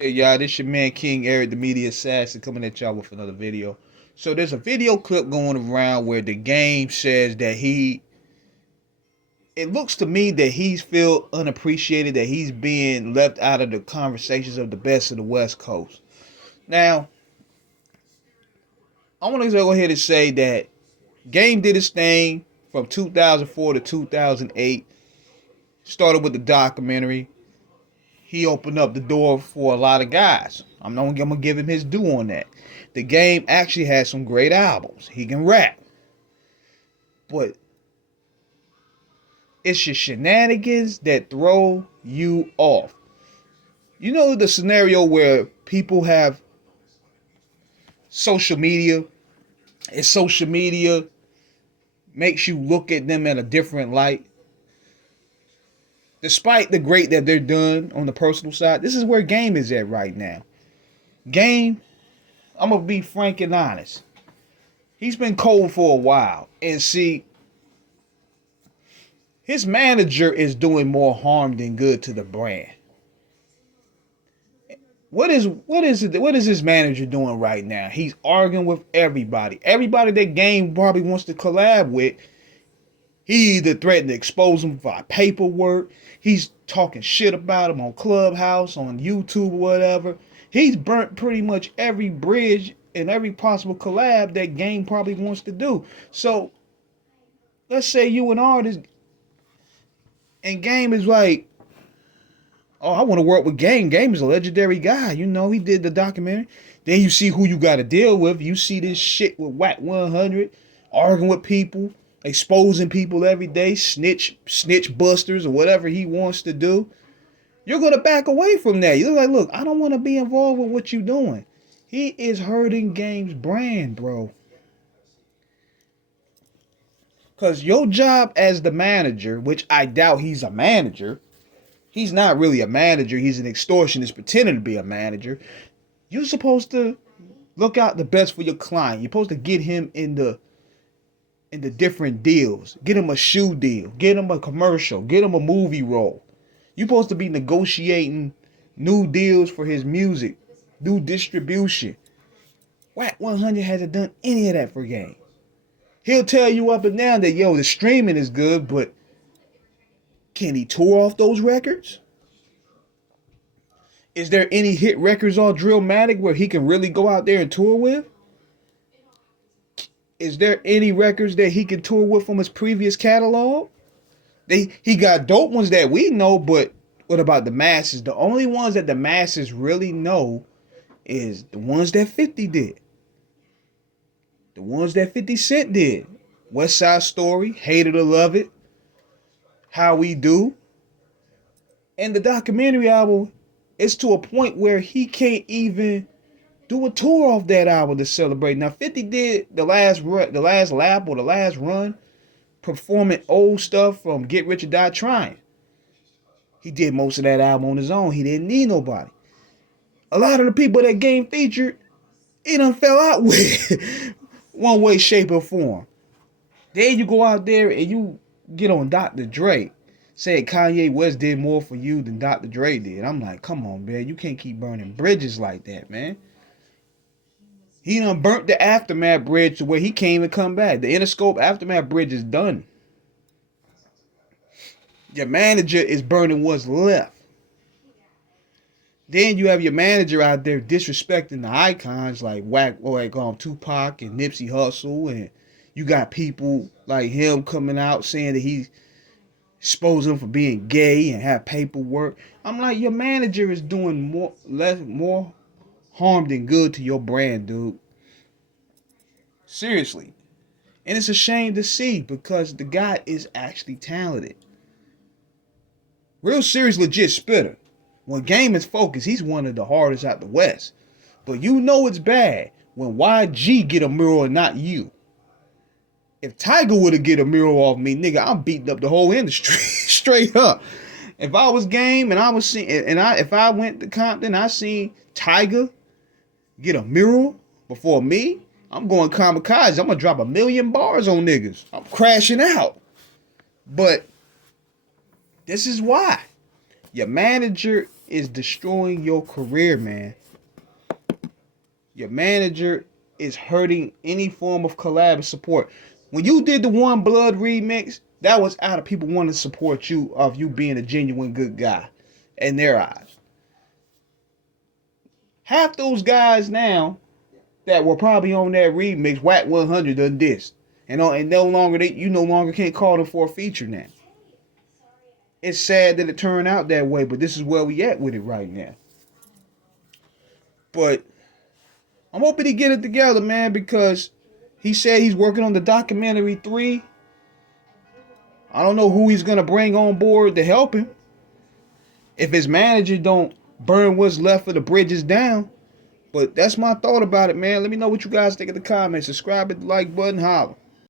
Hey y'all, this your man King Eric, the media assassin, coming at y'all with another video. So there's a video clip going around where the game says that it looks to me that he's feel unappreciated, that he's being left out of the conversations of the best of the West Coast. Now, I want to go ahead and say that Game did his thing from 2004 to 2008. Started with the documentary. He opened up the door for a lot of guys. I'm gonna give him his due on that. The Game actually has some great albums. He can rap, but it's your shenanigans that throw you off. You know the scenario where people have social media, and social media makes you look at them in a different light. Despite the great that they're doing on the personal side, this is where Game is at right now. Game, I'm gonna be frank and honest. He's been cold for a while. And see, his manager is doing more harm than good to the brand. What is his manager doing right now? He's arguing with everybody. Everybody that Game probably wants to collab with, he either threatened to expose them via paperwork. He's talking shit about them on Clubhouse, on YouTube, or whatever. He's burnt pretty much every bridge and every possible collab that Game probably wants to do. So let's say you an artist and Game is like, oh, I want to work with Game. Game is a legendary guy. You know, he did the documentary. Then you see who you got to deal with. You see this shit with Whack 100, arguing with people, exposing people every day, snitch busters or whatever he wants to do. You're going to back away from that. You're like, look, I don't want to be involved with what you're doing. He is hurting Game's brand, bro. Because your job as the manager, which I doubt he's a manager, he's not really a manager. He's an extortionist pretending to be a manager. You're supposed to look out the best for your client. You're supposed to get him in the different deals. Get him a shoe deal. Get him a commercial. Get him a movie role. You're supposed to be negotiating new deals for his music, new distribution. Whack 100 hasn't done any of that for Game. He'll tell you up and down that, yo, the streaming is good, but can he tour off those records? Is there any hit records on Drillmatic where he can really go out there and tour with? Is there any records that he can tour with from his previous catalog? He got dope ones that we know, but what about the masses? The only ones that the masses really know is the ones that 50 did. The ones that 50 Cent did. West Side Story, Hate It or Love It, How We Do. And the documentary album is to a point where he can't even do a tour off that album to celebrate. Now 50 did the last lap or the last run, performing old stuff from Get Rich or Die Trying. He did most of that album on his own. He didn't need nobody. A lot of the people that Game featured, he done fell out with one way, shape, or form. Then you go out there and you get on Dr. Dre, saying Kanye West did more for you than Dr. Dre did. I'm like, come on, man. You can't keep burning bridges like that, man. He done burnt the Aftermath bridge to where he can't even come back. The Interscope Aftermath bridge is done. Your manager is burning what's left. Then you have your manager out there disrespecting the icons like Tupac and Nipsey Hussle, and you got people like him coming out saying that he's exposing him for being gay and have paperwork. I'm like, your manager is doing more harm than good to your brand, dude. Seriously. And it's a shame to see because the guy is actually talented. Real serious, legit spitter. When Game is focused, he's one of the hardest out the West. But you know it's bad when YG get a mural and not you. If Tiger would have get a mural off me, nigga, I'm beating up the whole industry straight up. If I was Game and I was seeing, if I went to Compton, I seen Tiger get a mural before me, I'm going kamikaze. I'm gonna drop 1,000,000 bars on niggas. I'm crashing out. But this is why your manager is destroying your career, man. Your manager is hurting any form of collab support. When you did the One Blood remix, that was out of people wanting to support you, of you being a genuine good guy in their eyes. Half those guys now that were probably on that remix, Whack 100 done this. And no longer you no longer can't call them for a feature now. It's sad that it turned out that way, but this is where we at with it right now. But I'm hoping he get it together, man, because he said he's working on the documentary 3. I don't know who he's gonna bring on board to help him. If his manager don't burn what's left of the bridges down. But that's my thought about it, man. Let me know what you guys think in the comments. Subscribe, hit the like button, holla.